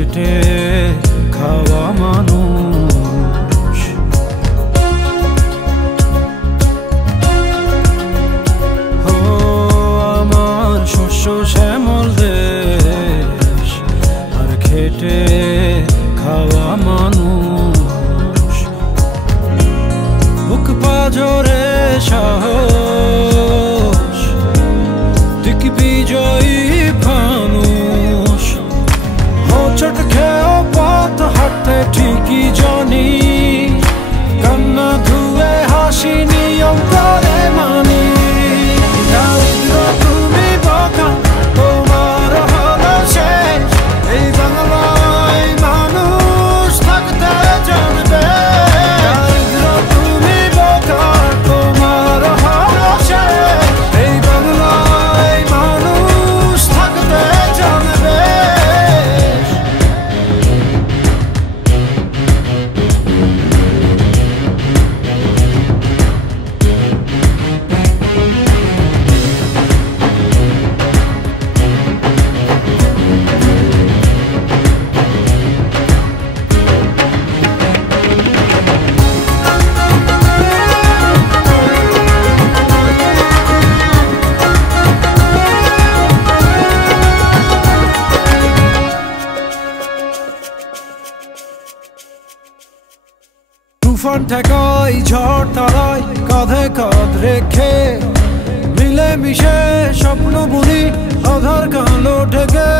খেটে খাওয়া মানুষ। ও আমার শস্য শ্যামল দেশ, আর খেটে খাওয়া মানুষ। বুক পাজরে সাহস, দিক বিজয়ী ফানুষ। হোঁচট খেয়েও পথ হাঁটতে ঠিকই জানি, কান্না ধুয়ে হাসি নিয়ম করে মানি। দারিদ্র তুমি বোকা, তোমার হলো শেষ। এই বাংলায় মানুষ থাকতে জানবে। দারিদ্র তুমি বোকা, তোমার হলো শেষ। এই বাংলায় মানুষ থাকতে জানবে। তুফান ঠেকাই ঝড় তারাই কাঁধে কাঁধ রেখে, মিলে মিশে স্বপ্ন বুনি আধার কালো ঢেকে।